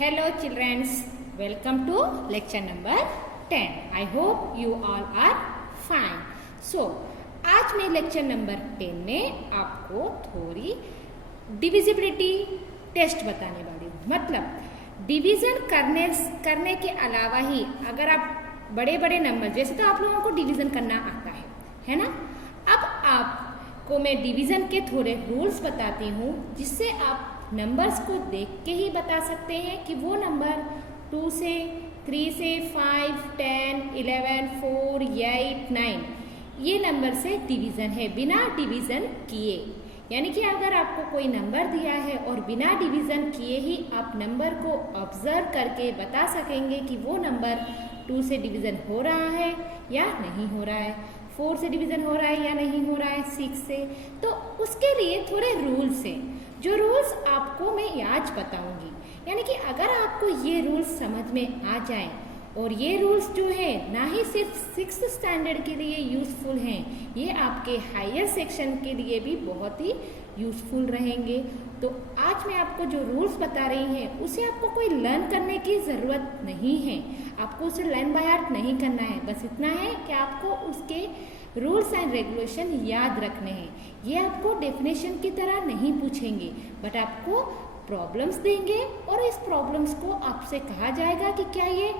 Hello childrens, welcome to lecture number 10. I hope you all are fine. So, आज मैं lecture number 10 में आपको थोड़ी डिविजिबिलिटी टेस्ट बताने वाली हूँ। मतलब डिवीजन करने के अलावा ही अगर आप बड़े बड़े नंबर, जैसे तो आप लोगों को डिवीजन करना आता है ना। अब आपको मैं डिवीजन के थोड़े रूल्स बताती हूँ जिससे आप नंबर्स को देख के ही बता सकते हैं कि वो नंबर 2 से 3 से 5, 10, 11, 4, 8, 9 ये नंबर से डिवीजन है बिना डिवीजन किए। यानी कि अगर आपको कोई नंबर दिया है और बिना डिवीजन किए ही आप नंबर को ऑब्जर्व करके बता सकेंगे कि वो नंबर 2 से डिवीजन हो रहा है या नहीं हो रहा है, 4 से डिवीजन हो रहा है या नहीं हो रहा है, 6 से। तो उसके लिए थोड़े रूल्स हैं जो रूल्स आपको मैं आज बताऊंगी। यानी कि अगर आपको ये रूल्स समझ में आ जाएं और ये रूल्स जो है ना ही सिर्फ 6th स्टैंडर्ड के लिए यूज़फुल हैं, ये आपके हायर सेक्शन के लिए भी बहुत ही यूज़फुल रहेंगे। तो आज मैं आपको जो रूल्स बता रही हैं उसे आपको कोई लर्न करने की ज़रूरत नहीं है, आपको उसे लर्न बाय हार्ट नहीं करना है। बस इतना है कि आपको उसके रूल्स एंड रेगुलेशन याद रखने हैं। ये आपको डेफिनेशन की तरह नहीं पूछेंगे, बट आपको प्रॉब्लम्स देंगे और इस प्रॉब्लम्स को आपसे कहा जाएगा कि क्या ये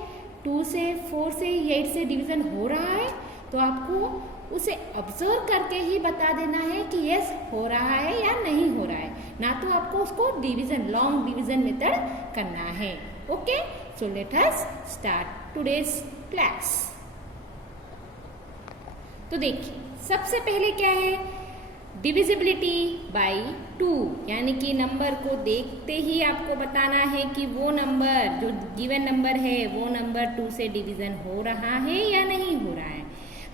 2 से 4 से 8 से डिवीज़न हो रहा है, तो आपको उसे ऑब्जर्व करके ही बता देना है कि यस हो रहा है या नहीं हो रहा है, ना तो आपको उसको डिवीज़न, लॉन्ग डिवीज़न मेथड करना है। Okay, so let us start today's class. तो देखिए, सबसे पहले क्या है, डिविजिबिलिटी बाय 2। यानी कि नंबर को देखते ही आपको बताना है कि वो नंबर जो गिवन नंबर है वो नंबर 2 से डिवीजन हो रहा है या नहीं हो रहा है।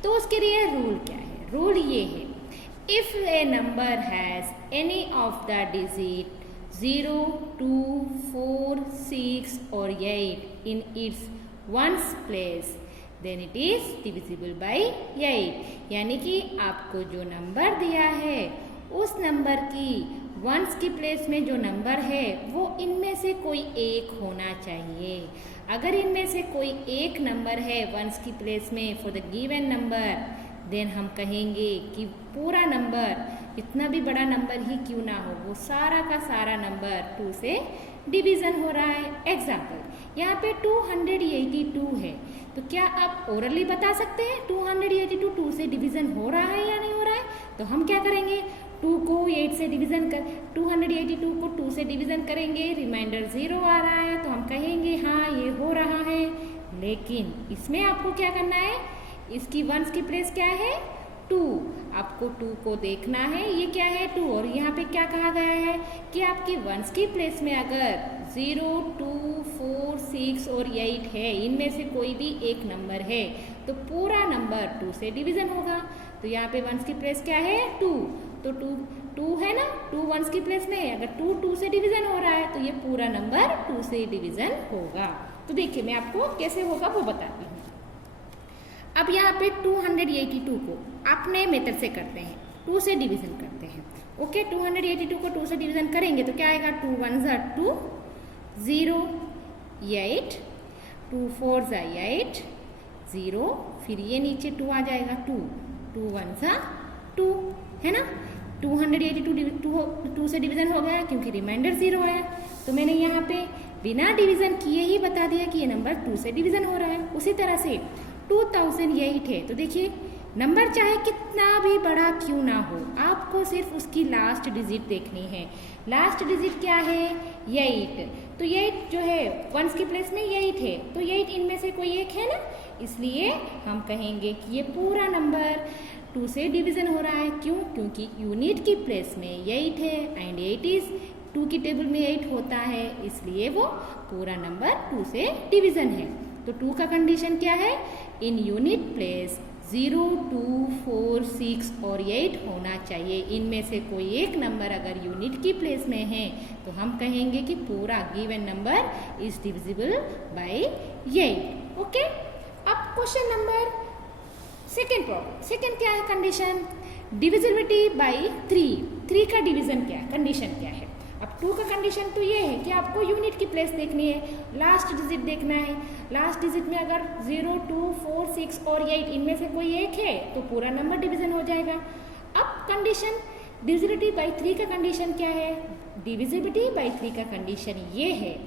तो उसके लिए रूल क्या है, रूल ये है, if a number has any of the digit 0, 2, 4, 6 और 8 in its ones place then it is divisible by 8। यानी कि आपको जो नंबर दिया है उस नंबर की वंस की प्लेस में जो नंबर है वो इनमें से कोई एक होना चाहिए। अगर इनमें से कोई एक नंबर है वंस की प्लेस में for the given number, then हम कहेंगे कि पूरा नंबर, इतना भी बड़ा नंबर ही क्यों ना हो, वो सारा का सारा नंबर 2 से डिवीज़न हो रहा है। एग्जाम्पल, यहाँ पे 282 है, तो क्या आप ओरली बता सकते हैं 282 2 से डिवीज़न हो रहा है या नहीं हो रहा है? तो हम क्या करेंगे, 2 को 8 से डिवीज़न कर, 282 को 2 से डिवीज़न करेंगे, रिमाइंडर 0 आ रहा है, तो हम कहेंगे हाँ ये हो रहा है। लेकिन इसमें आपको क्या करना है, इसकी वंस की प्लेस क्या है 2, आपको 2 को देखना है, ये क्या है 2, और यहाँ पे क्या कहा गया है कि आपकी वंस की प्लेस में अगर 0, 2, 4, 6 और 8 है, इनमें से कोई भी एक नंबर है तो पूरा नंबर 2 से डिवीज़न होगा। तो यहाँ पे वंस की प्लेस क्या है 2, तो 2 है ना, 2 वंस की प्लेस में है, अगर 2 से डिवीज़न हो रहा है तो ये पूरा नंबर 2 से डिवीज़न होगा। तो देखिए मैं आपको कैसे होगा वो बताती हूँ। अब यहाँ पे 282 को अपने मेथड से करते हैं, 2 से डिवीज़न करते हैं। ओके, 282 को 2 से डिवीज़न करेंगे तो क्या आएगा, 2 1 ज़ा 2, 0, 8, 2 4 ज़ा 8, 0, फिर ये नीचे 2 आ जाएगा, 2 2 1 ज़ा 2, है ना। 282 2 से डिवीज़न हो गया क्योंकि रिमाइंडर 0 आया, तो मैंने यहाँ पे बिना डिवीज़न किए ही बता दिया कि ये नंबर 2 से डिवीज़न हो रहा है। उसी तरह से 2008 है, तो देखिए नंबर चाहे कितना भी बड़ा क्यों ना हो, आपको सिर्फ उसकी लास्ट डिजिट देखनी है। लास्ट डिजिट क्या है 8, तो 8 जो है वंस की प्लेस में 8 है, तो 8 इनमें से कोई एक है ना, इसलिए हम कहेंगे कि ये पूरा नंबर 2 से डिवीज़न हो रहा है। क्यों, क्योंकि यूनिट की प्लेस में 8 है एंड 8 इज 2 की टेबल में 8 होता है, इसलिए वो पूरा नंबर 2 से डिवीज़न है। तो 2 का कंडीशन क्या है, इन यूनिट प्लेस 0, 2, 4, 6 और 8 होना चाहिए। इनमें से कोई एक नंबर अगर यूनिट की प्लेस में है तो हम कहेंगे कि पूरा given number is divisible by 8। Okay, अब question number second problem, second क्या है कंडीशन, डिविजिबिलिटी बाय 3 का डिवीजन क्या है, कंडीशन क्या है। अब 2 का कंडीशन तो ये है कि आपको यूनिट की प्लेस देखनी है, लास्ट डिजिट देखना है। लास्ट डिजिट में अगर 0, 2, 4, 6 और 8 इनमें से कोई एक है तो पूरा नंबर डिवीजन हो जाएगा। अब कंडीशन डिविजिबिलिटी बाई 3 का कंडीशन क्या है? डिविजिबिलिटी बाई 3 का कंडीशन ये है,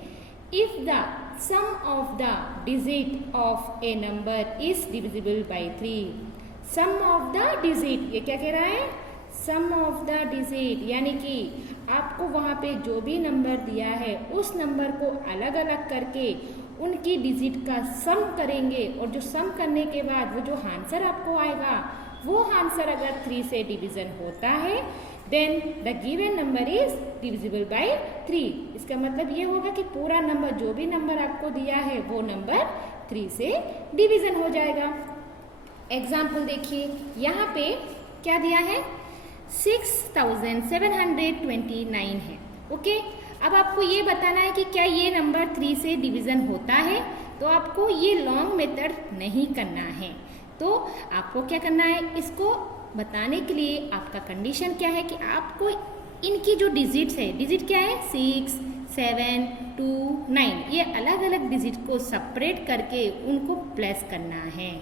if the sum of the digit of a number is divisible by 3। Sum of the digit, ये क्या कह रहा है? सम ऑफ द डिजिट, यानी कि आपको वहाँ पे जो भी नंबर दिया है उस नंबर को अलग अलग करके उनकी डिजिट का सम करेंगे, और जो सम करने के बाद वो जो आंसर आपको आएगा वो आंसर अगर 3 से डिवीजन होता है then the given number is divisible by 3। इसका मतलब ये होगा कि पूरा नंबर, जो भी नंबर आपको दिया है वो नंबर 3 से डिवीजन हो जाएगा। एग्जाम्पल देखिए, यहाँ पे क्या दिया है? 6729 है। ओके, अब आपको ये बताना है कि क्या ये नंबर 3 से डिवीजन होता है। तो आपको ये लॉन्ग मेथड नहीं करना है, तो आपको क्या करना है, इसको बताने के लिए आपका कंडीशन क्या है कि आपको इनकी जो डिजिट्स है, डिजिट क्या है? 6, 7, 2, 9, ये अलग अलग डिजिट को सेपरेट करके उनको प्लेस करना है।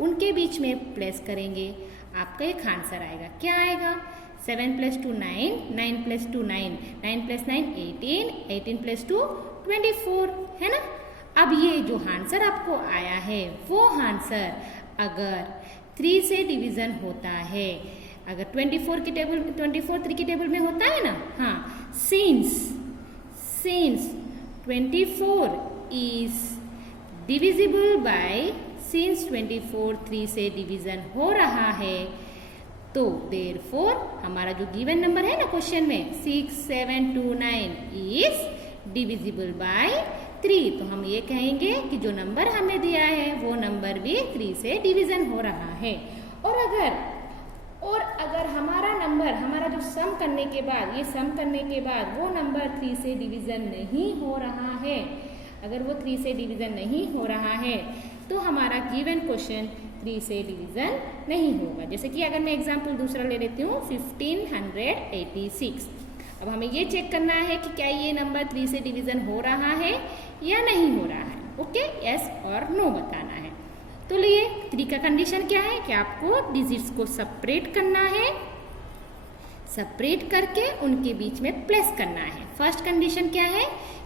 उनके बीच में प्लेस करेंगे, आपका एक आंसर आएगा। क्या आएगा? 7 + 2 9, 9 + 2 9, 9 + 9 18, 18 + 2 24, है ना। अब ये जो आंसर आपको आया है वो आंसर अगर 3 से डिवीजन होता है, अगर 24 की टेबल 24 3 की टेबल में होता है ना, हाँ, since 24 is divisible bye, since 24 3 से डिवीजन हो रहा है, तो देयरफॉर हमारा जो गिवन नंबर है ना क्वेश्चन में 6729 इज डिविजिबल बाय 3। तो हम ये कहेंगे कि जो नंबर हमें दिया है वो नंबर भी 3 से डिवीजन हो रहा है। और अगर हमारा नंबर, हमारा जो सम करने के बाद, ये सम करने के बाद वो नंबर 3 से डिवीजन नहीं हो रहा है, अगर वो 3 से डिवीजन नहीं हो रहा है तो हमारा गिवन क्वेश्चन 3 से डिवीजन नहीं होगा। जैसे कि अगर मैं एग्जांपल दूसरा ले लेती हूँ 1586। अब हमें ये चेक करना है कि क्या ये नंबर 3 से डिवीजन हो रहा है या नहीं हो रहा है। ओके, यस और नो बताना है। तो लिए 3 का कंडीशन क्या है कि आपको डिजिट्स को सेपरेट करना है, सेपरेट करके उनके बीच में प्लेस करना है। फर्स्ट कंडीशन क्या है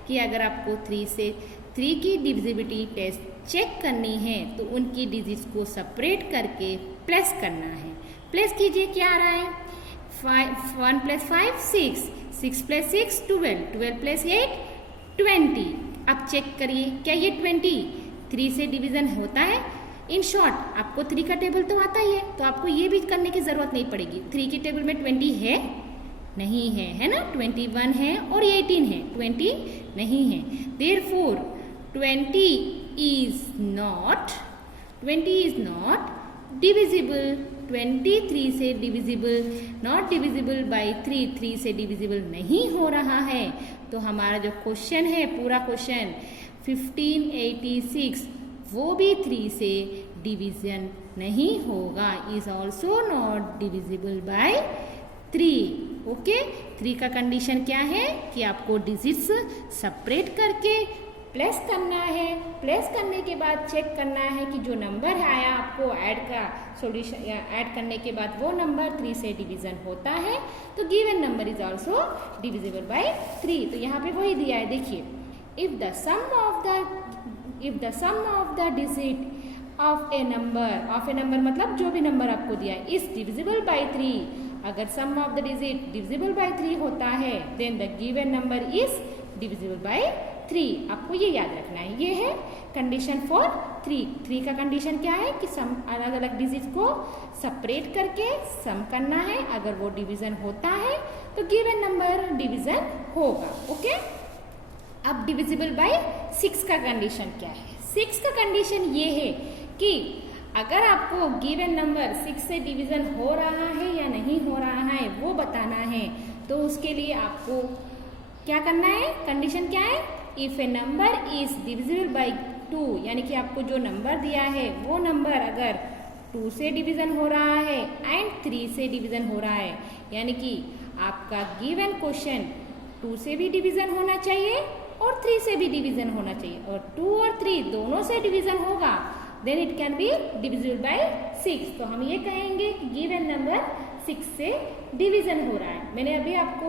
कि अगर आपको 3 की डिविजिबिलिटी टेस्ट चेक करनी है तो उनकी डिजिट्स को सेपरेट करके प्लेस करना है। प्लेस कीजिए, क्या आ रहा है? 1 + 5 6, 6 + 6 12, 12 + 8 20। अब चेक करिए, क्या ये 20 3 से डिवीजन होता है? इन शॉर्ट आपको 3 का टेबल तो आता ही है, तो आपको ये भी करने की जरूरत नहीं पड़ेगी। 3 की टेबल में 20 है? नहीं है, है ना। 21 है और 18 है, 20 नहीं है। Therefore 20 is not divisible। 23 से डिविजिबल, नॉट डिविजिबल बाई 3 से डिविजिबल नहीं हो रहा है। तो हमारा जो क्वेश्चन है, पूरा क्वेश्चन 1586, वो भी 3 से डिवीजन नहीं होगा, is also not divisible by 3। Okay, 3 का कंडीशन क्या है कि आपको डिजिट्स सेपरेट करके प्लेस करना है। प्लेस करने के बाद चेक करना है कि जो नंबर आया आपको ऐड का सॉल्यूशन, ऐड करने के बाद वो नंबर 3 से डिवीजन होता है, तो given number is also divisible by 3। तो यहाँ पे वही दिया है, देखिए, if the sum of the digit of a number मतलब जो भी नंबर आपको दिया है इज डिविजिबल बाय 3, अगर sum of the digit divisible by 3 होता है then the given number is divisible by 3। आपको ये याद रखना है, ये है कंडीशन फॉर 3 का कंडीशन क्या है कि सम अलग अलग डिजिट को सेपरेट करके सम करना है, अगर वो डिवीजन होता है तो गिवन नंबर डिवीजन होगा। ओके, अब डिविजिबल बाय 6 का कंडीशन क्या है? 6 का कंडीशन ये है कि अगर आपको गिवन नंबर 6 से डिवीजन हो रहा है या नहीं हो रहा है वो बताना है, तो उसके लिए आपको क्या करना है? कंडीशन क्या है? If a number is divisible bye 2, यानी कि आपको जो नंबर दिया है वो नंबर अगर 2 से डिवीजन हो रहा है एंड 3 से डिवीजन हो रहा है, यानी कि आपका गिवन क्वेश्चन 2 से भी डिवीजन होना चाहिए और 3 से भी डिवीजन होना चाहिए, और 2 और 3 दोनों से डिवीजन होगा, then it can be divisible by 6। तो हम ये कहेंगे कि गिवन नंबर 6 से डिवीजन हो रहा है। मैंने अभी आपको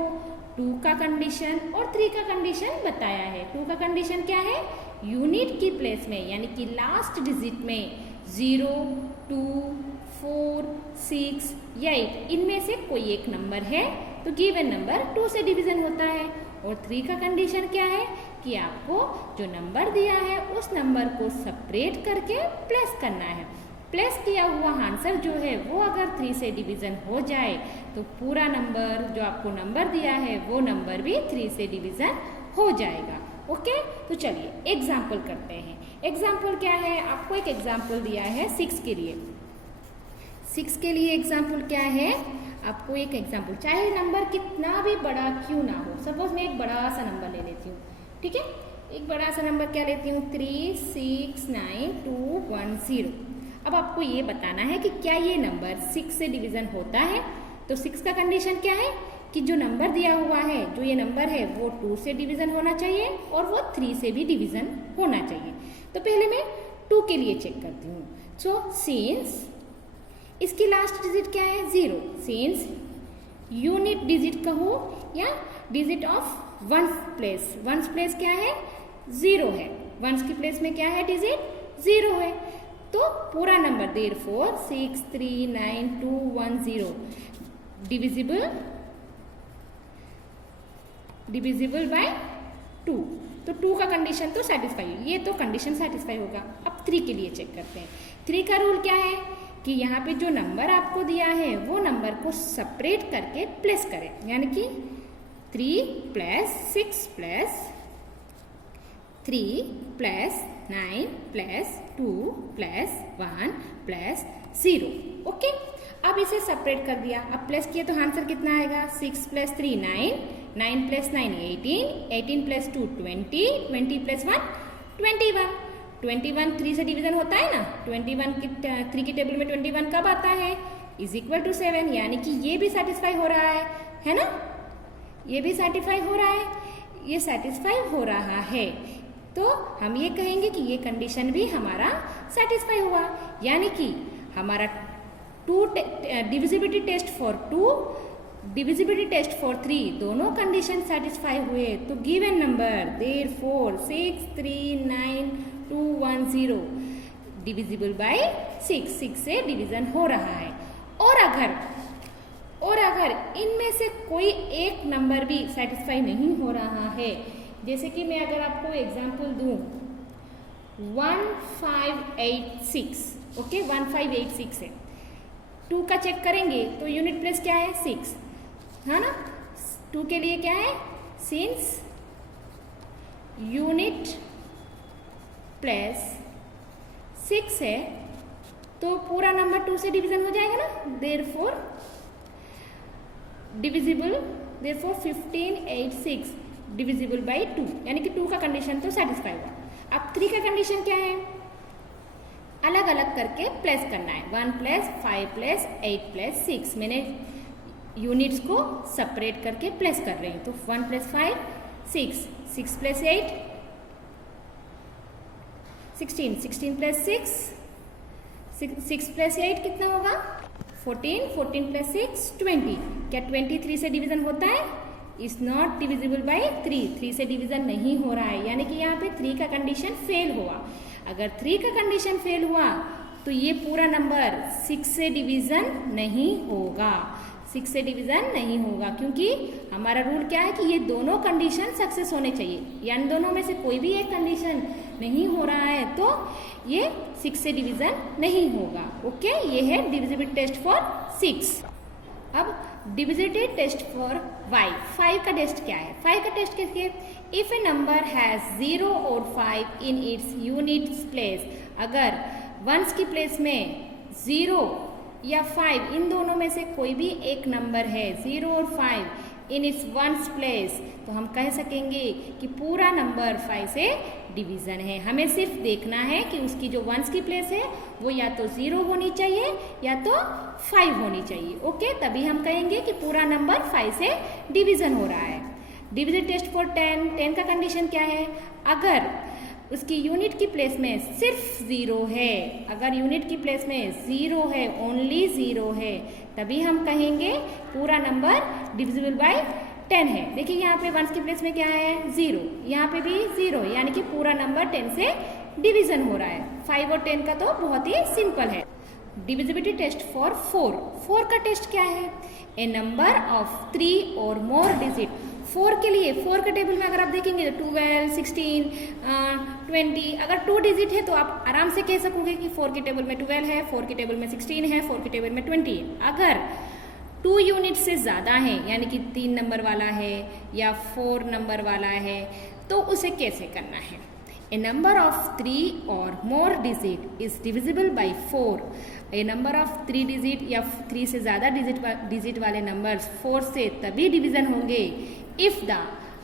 2 का कंडीशन और 3 का कंडीशन बताया है। 2 का कंडीशन क्या है, यूनिट की प्लेस में यानी कि लास्ट डिजिट में 0, 2, 4, 6 या 8 इनमें से कोई एक नंबर है तो गिवन नंबर 2 से डिवीजन होता है। और 3 का कंडीशन क्या है कि आपको जो नंबर दिया है उस नंबर को सेपरेट करके प्लस करना है। प्लस किया हुआ आंसर जो है वो अगर 3 से डिवीजन हो जाए तो पूरा नंबर जो आपको नंबर दिया है वो नंबर भी 3 से डिवीजन हो जाएगा। ओके, तो चलिए एग्जाम्पल करते हैं। एग्जाम्पल क्या है, आपको एक एग्जाम्पल दिया है 6 के लिए। 6 के लिए एग्जाम्पल क्या है, आपको एक एग्जाम्पल, चाहे नंबर कितना भी बड़ा क्यों ना हो, सपोज मैं एक बड़ा सा नंबर ले लेती हूँ, ठीक है। एक बड़ा सा नंबर क्या लेती हूँ, 3, 6, 9, 2, 1, 0। अब आपको ये बताना है कि क्या ये नंबर 6 से डिवीजन होता है। तो 6 का कंडीशन क्या है कि जो नंबर दिया हुआ है, जो ये नंबर है वो 2 से डिवीजन होना चाहिए और वो 3 से भी डिवीजन होना चाहिए। तो पहले मैं 2 के लिए चेक करती हूँ। सो सिंस इसकी लास्ट डिजिट क्या है, 0, सिंस यूनिट डिजिट कहो या digit of ones place, ones place क्या है, 0 है, वंस की प्लेस में क्या है, डिजिट 0 है। तो पूरा नंबर देयरफॉर 6, 3, 9, 2, 1, 0 डिविजिबल बाय 2। तो 2 का कंडीशन तो सेटिस्फाई, ये तो कंडीशन सेटिस्फाई होगा। अब 3 के लिए चेक करते हैं। 3 का रूल क्या है कि यहाँ पे जो नंबर आपको दिया है वो नंबर को सेपरेट करके प्लस करें, यानी कि 3 plus 6 plus 3 plus 9 plus 2 plus 1 plus 0। Okay, अब इसे सेपरेट कर दिया। अब प्लस किए तो आंसर कितना आएगा, 6 प्लस 3 9, 9 प्लस 9 18, 18 प्लस 2 20, 20 प्लस 1 21। 21 3 से डिवीजन होता है ना, 21 की 3 की टेबल में 21 कब आता है, इज इक्वल टू 7, यानी कि ये भी सेटिस्फाई हो रहा है ना, ये भी सेटिस्फाई हो रहा है, ये सेटिस्फाई हो रहा है। तो हम ये कहेंगे कि ये कंडीशन भी हमारा सेटिस्फाई हुआ, यानी कि हमारा 2 divisibility test for 2, divisibility test for 3 दोनों कंडीशन सेटिस्फाई हुए। तो given number therefore 6, 3, 9, 2, 1, 0 divisible by 6 से डिवीजन हो रहा है। और अगर इनमें से कोई एक नंबर भी सेटिस्फाई नहीं हो रहा है, जैसे कि मैं अगर आपको एग्जांपल दूं 1586, ओके 1586 है, 2 का चेक करेंगे तो यूनिट प्लेस क्या है, 6 है ना। 2 के लिए क्या है, सिंस यूनिट प्लस 6 है तो पूरा नंबर 2 से डिवीजन हो जाएगा ना, therefore divisible, therefore 1586 divisible by 2, यानी कि 2 का कंडीशन तो सेटिस्फाई हुआ। अब 3 का कंडीशन क्या है, अलग अलग करके प्लस करना है, 1 प्लस 5 प्लस 8 प्लस 6, मैंने यूनिट्स को सेपरेट करके प्लस कर रही हूँ। तो 1 प्लस 5 6, 6 प्लस 8 16, 16 प्लस 6 प्लस 8 कितना होगा, 14, 14 प्लस 6 20। क्या 23 से डिवीजन होता है, इज नॉट डिविजिबल बाय 3 से डिवीजन नहीं हो रहा है, यानी कि यहाँ पे 3 का कंडीशन फेल हुआ। अगर 3 का कंडीशन फेल हुआ तो ये पूरा नंबर 6 से डिवीजन नहीं होगा, 6 से डिवीजन नहीं होगा, क्योंकि हमारा रूल क्या है कि ये दोनों कंडीशन सक्सेस होने चाहिए, यानी दोनों में से कोई भी एक कंडीशन नहीं हो रहा है तो ये 6 से डिवीजन नहीं होगा। ओके, ये है डिविजिबिलिटी टेस्ट फॉर 6। अब डिविजिबिलिटी टेस्ट फॉर y, 5 का टेस्ट क्या है, 5 का टेस्ट कैसे है, इफ ए नंबर हैज 0 और 5 इन इट्स यूनिट्स प्लेस, अगर वंस की प्लेस में 0 या 5 इन दोनों में से कोई भी एक नंबर है, 0 और 5 इन इट्स वंस प्लेस, तो हम कह सकेंगे कि पूरा नंबर 5 से डिवीजन है। हमें सिर्फ देखना है कि उसकी जो वंस की प्लेस है वो या तो 0 होनी चाहिए या तो 5 होनी चाहिए। ओके, तभी हम कहेंगे कि पूरा नंबर 5 से डिवीजन हो रहा है। डिविजिबिलिटी टेस्ट फॉर 10 का कंडीशन क्या है, अगर उसकी यूनिट की प्लेस में सिर्फ 0 है, अगर यूनिट की प्लेस में 0 है, ओनली 0 है, तभी हम कहेंगे पूरा नंबर डिविजिबल बाय 10 है। देखिए यहाँ पे 1 की प्लेस में क्या है 0, यहाँ पे भी 0, यानी कि पूरा नंबर 10 से डिवीजन हो रहा है। 5 और 10 का तो बहुत ही सिंपल है। डिविजिबिलिटी टेस्ट फॉर 4 का टेस्ट क्या है, ए नंबर ऑफ 3 और मोर डिजिट। 4 के लिए 4 के टेबल में अगर आप देखेंगे तो 12, 16, 20, अगर 2 डिजिट है तो आप आराम से कह सकोगे कि 4 के टेबल में 12 है, 4 के टेबल में 16 है, 4 के टेबल में 20 है। अगर 2 यूनिट से ज़्यादा है, यानी कि 3 नंबर वाला है या 4 नंबर वाला है, तो उसे कैसे करना है। ए नंबर ऑफ 3 और more digit is divisible by 4। A number of 3 digit या 3 से ज़्यादा डिजिट वाले नंबर्स 4 से तभी डिवीजन होंगे if the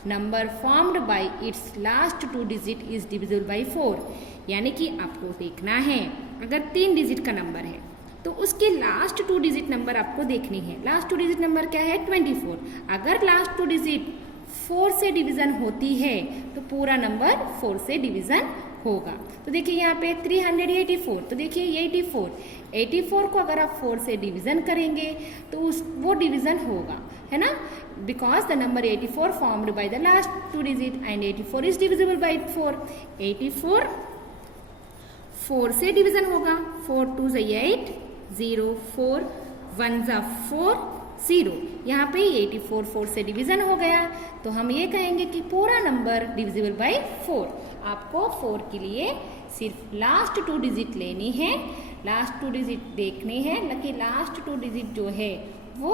number formed by its last 2 digit is divisible by 4। यानी कि आपको देखना है, अगर 3 डिजिट का नंबर है तो उसके लास्ट 2 डिजिट नंबर आपको देखनी है। लास्ट 2 डिजिट नंबर क्या है 24। अगर लास्ट 2 डिजिट 4 से डिवीजन होती है तो पूरा नंबर 4 से डिवीजन होगा। तो देखिए यहाँ पे 384, तो देखिए 84 को अगर आप 4 से डिवीजन करेंगे तो वो डिवीजन होगा, है ना, because the number 84 formed by the last 2 digit and 84 is divisible bye 4। 84 4 से डिवीजन होगा, 4 2 से 8, 0 4 1 जा 4 0। यहाँ पे 84 4 से डिवीजन हो गया, तो हम ये कहेंगे कि पूरा नंबर डिविजिबल बाय 4। आपको 4 के लिए सिर्फ लास्ट 2 डिजिट लेनी है, लास्ट 2 डिजिट देखनी है, लेकिन लास्ट 2 डिजिट जो है वो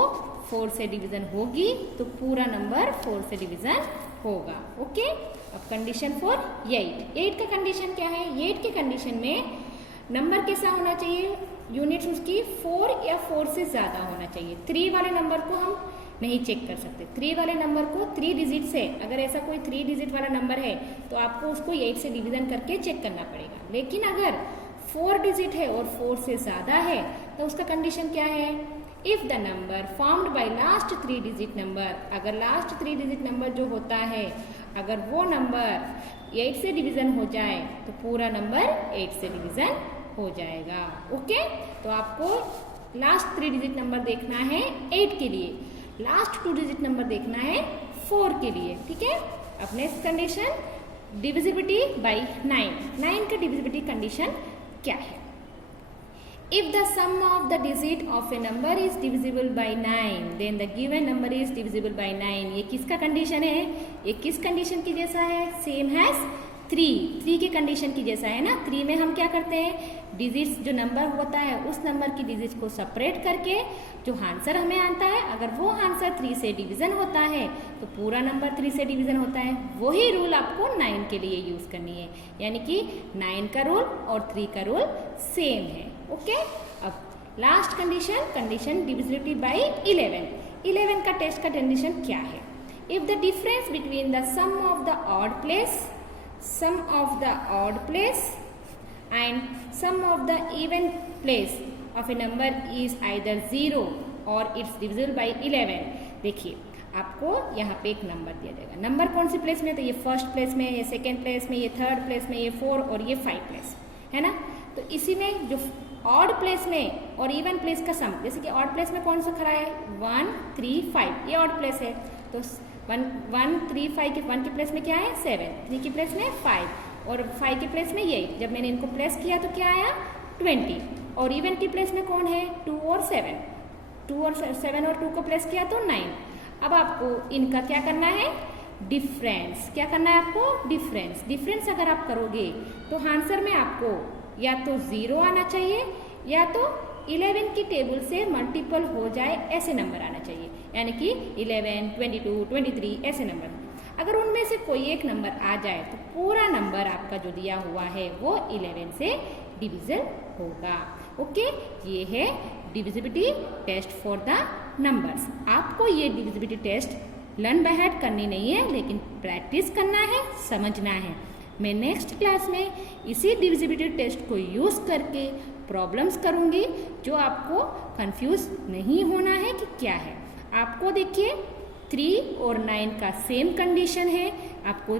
4 से डिवीजन होगी तो पूरा नंबर 4 से डिवीजन होगा। ओके, अब कंडीशन फॉर 8 का कंडीशन क्या है। 8 के कंडीशन में नंबर कैसा होना चाहिए, यूनिट्स उसकी 4 या 4 से ज़्यादा होना चाहिए। 3 वाले नंबर को हम नहीं चेक कर सकते। 3 वाले नंबर को 3 डिजिट से, अगर ऐसा कोई 3 डिजिट वाला नंबर है तो आपको उसको 8 से डिवीजन करके चेक करना पड़ेगा। लेकिन अगर 4 डिजिट है और 4 से ज़्यादा है तो उसका कंडीशन क्या है, if the number formed by last 3 digit number, अगर लास्ट 3 डिजिट नंबर जो होता है अगर वो नंबर 8 से डिवीजन हो जाए तो पूरा नंबर 8 से डिवीजन हो जाएगा। ओके, तो आपको लास्ट 3 डिजिट नंबर देखना है 8 के लिए, लास्ट 2 डिजिट नंबर देखना है 4 के लिए। ठीक है, अब नेक्स्ट कंडीशन डिविजिबिलिटी बाय 9 का डिविजिबिलिटी कंडीशन क्या है। If the sum of the digit of a number is divisible by 9, then the given number is divisible by 9। ये किसका कंडीशन है, ये किस कंडीशन की जैसा है, सेम हैज 3 के कंडीशन की जैसा है ना। 3 में हम क्या करते हैं, डिजिट्स जो नंबर होता है उस नंबर की डिजिट्स को सेपरेट करके जो आंसर हमें आता है, अगर वो आंसर 3 से डिवीजन होता है तो पूरा नंबर 3 से डिवीजन होता है। वही रूल आपको 9 के लिए यूज करनी है, यानी कि 9 का रूल और 3 का रूल सेम है। ओके, अब लास्ट कंडीशन डिविजिबिलिटी बाय 11 का टेस्ट का कंडीशन क्या है। If the difference between the sum of the odd place and sum of the even place of a number is either 0 or it's divisible by 11। देखिए आपको यहाँ पे एक number दिया जाएगा, नंबर कौन सी प्लेस में, तो ये फर्स्ट प्लेस में, ये सेकेंड प्लेस में, ये थर्ड प्लेस में, ये 4 और ये 5 प्लेस है ना। तो इसी में जो ऑड प्लेस में और इवन प्लेस का सम, जैसे कि ऑड प्लेस में कौन सा खड़ा है 1 3 5, ये ऑड प्लेस है तो 1 3 5 के 1 की प्लेस में क्या है 7, 3 की प्लेस में 5 और 5 के प्लेस में 8। जब मैंने इनको प्लेस किया तो क्या आया 20, और इवन की प्लेस में कौन है 2 और 7, 2 और 7 और 2 को प्लेस किया तो 9। अब आपको इनका क्या करना है, डिफरेंस। क्या करना है आपको, डिफरेंस अगर आप करोगे तो आंसर में आपको या तो 0 आना चाहिए या तो 11 की टेबल से मल्टीपल हो जाए ऐसे नंबर आना चाहिए, यानी कि 11 22 23 ऐसे नंबर। अगर उनमें से कोई एक नंबर आ जाए तो पूरा नंबर आपका जो दिया हुआ है वो 11 से डिविजन होगा। ओके, ये है divisibility test for the numbers. आपको ये divisibility test learn by heart करनी नहीं है, लेकिन प्रैक्टिस करना है, समझना है। मैं नेक्स्ट क्लास में इसी डिविजिबिलिटी टेस्ट को यूज़ करके प्रॉब्लम्स करूँगी जो आपको कंफ्यूज नहीं होना है कि क्या है। आपको देखिए 3 और 9 का सेम कंडीशन है, आपको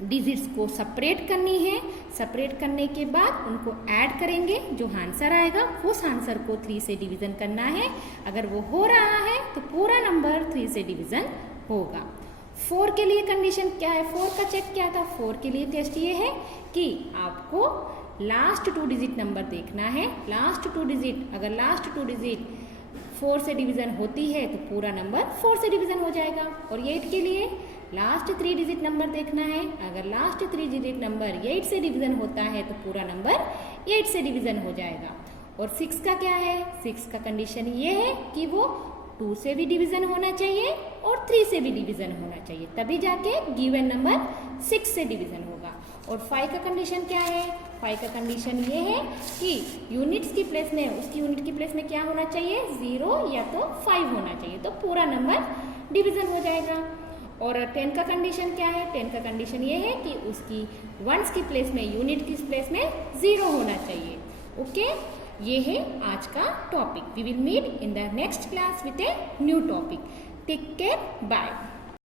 डिजिट्स को सेपरेट करनी है। सेपरेट करने के बाद उनको ऐड करेंगे, जो आंसर आएगा उस आंसर को 3 से डिवीजन करना है। अगर वो हो रहा है तो पूरा नंबर 3 से डिवीजन होगा। 4 के लिए कंडीशन क्या है, 4 का चेक क्या था, 4 के लिए टेस्ट ये है कि आपको लास्ट 2 डिजिट नंबर देखना है। लास्ट 2 डिजिट, अगर लास्ट 2 डिजिट 4 से डिवीजन होती है तो पूरा नंबर 4 से डिवीजन हो जाएगा। और 8 के लिए लास्ट 3 डिजिट नंबर देखना है। अगर लास्ट 3 डिजिट नंबर 8 से डिवीजन होता है तो पूरा नंबर 8 से डिवीजन हो जाएगा। और 6 का क्या है, 6 का कंडीशन ये है कि वो 2 से भी डिवीजन होना चाहिए और 3 से भी डिवीजन होना चाहिए, तभी जाके गिवन नंबर 6 से डिवीजन होगा। और 5 का कंडीशन क्या है, 5 का कंडीशन ये है कि यूनिट्स की प्लेस में, उसकी यूनिट की प्लेस में क्या होना चाहिए, 0 या तो 5 होना चाहिए, तो पूरा नंबर डिवीजन हो जाएगा। और 10 का कंडीशन क्या है, 10 का कंडीशन ये है कि उसकी वंस की प्लेस में, यूनिट की प्लेस में 0 होना चाहिए। ओके, ये है आज का topic. We will meet in the next class with a new topic. Take care, bye.